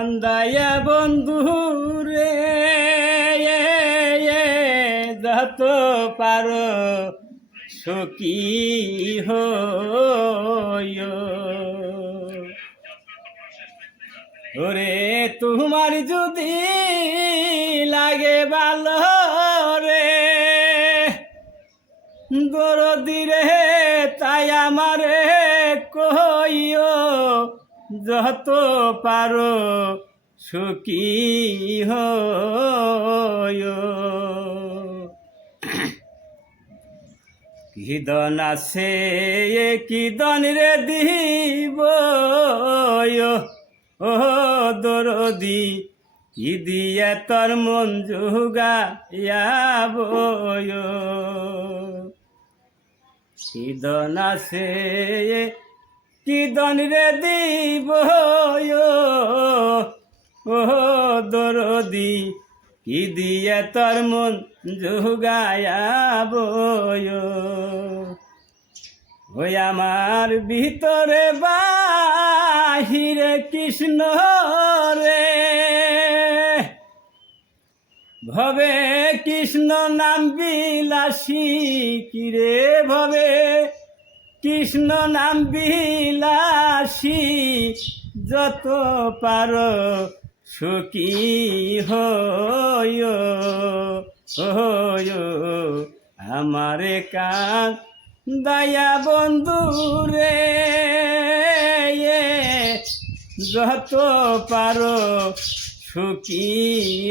কান্দায়া বন্ধু রে যত পারো সুখী ওরে, তোমার যদি লাগে ভালো রে, দরদি রে, তাই আমারে কইও যত পারো সুখী হয় কিদন আছে কিদন রে দিব? ও দরদি, কি দিয়ে তোর মন জুগায়াব কিদন আছে কিদন রে দিব ও দরদি, কি দিয়ে তোর মন জুগায়াব? ওই আমার ভিতরে বাহিরে কৃষ্ণ রে। ভবে কৃষ্ণ নাম বিলাসী কিরে ভবে? কৃষ্ণ নাম বিলাসী, যত পার সুখী হয় আমারে কান দয়া বন্ধু রে যত পারো সুখী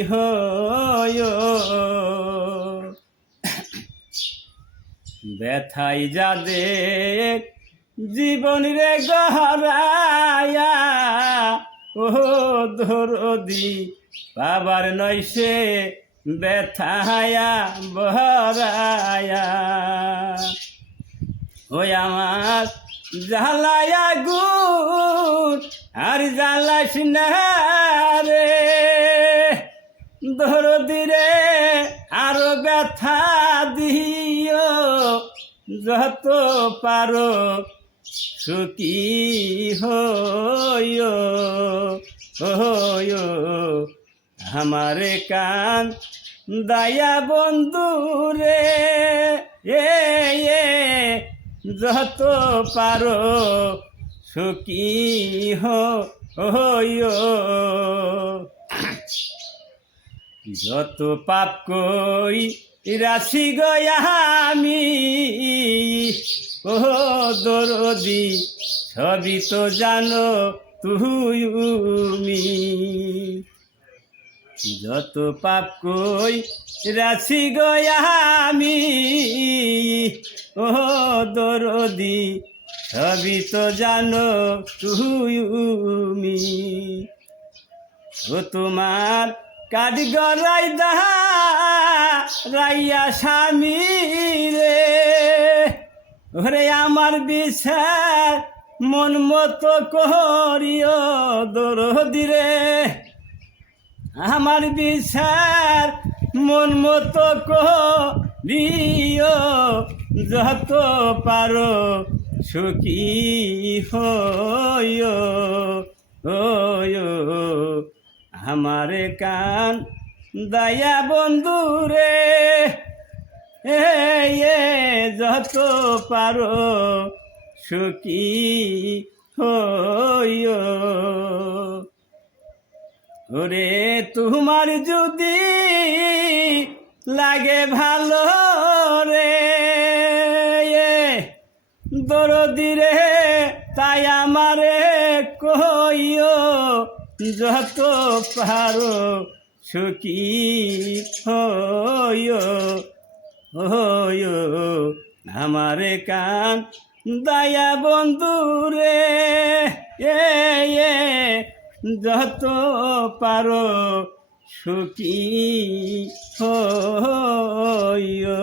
হয় ব্যথাই যাদের জীবন রে গহরায়া। ও ধরদি, বাবার নয় সে ব্যথায়া বহরায়া। ওই আমার জ্বালায়া গুণ আর জ্বালাস না রে। দরদি রে, আরও ব্যথা দিও যত পারো সুখী হইও হইও। আমারে কান দয়া বন্ধু রে, এ যত পারো সুখী হইও। যত পাপ কই রাশি গয়ামি ও দরদি, সবই তো জানো তুমি যত পাপ কই রাশি গয়ামি ও দরদি, সবই তো জানো তুমি ও তোমার কাঠ গড়াই দাহা রাইয়া স্বামী রে? ওরে আমার বিচার, মন মতো করিও দরদি রে। আমার বিচার, মন মতো করিও যত পারো সুখী হইও ওয়ো আমার কান, দয়া বন্ধু রে। এ যত পারো সুখী হইও। ওরে, তোমার যদি লাগে ভালো রে দরদি রে, তাই আমারে কইও। যত পারো সুখী হইও আমারে কান দয়া বন্ধু রে এ যত পারো সুখী হইও।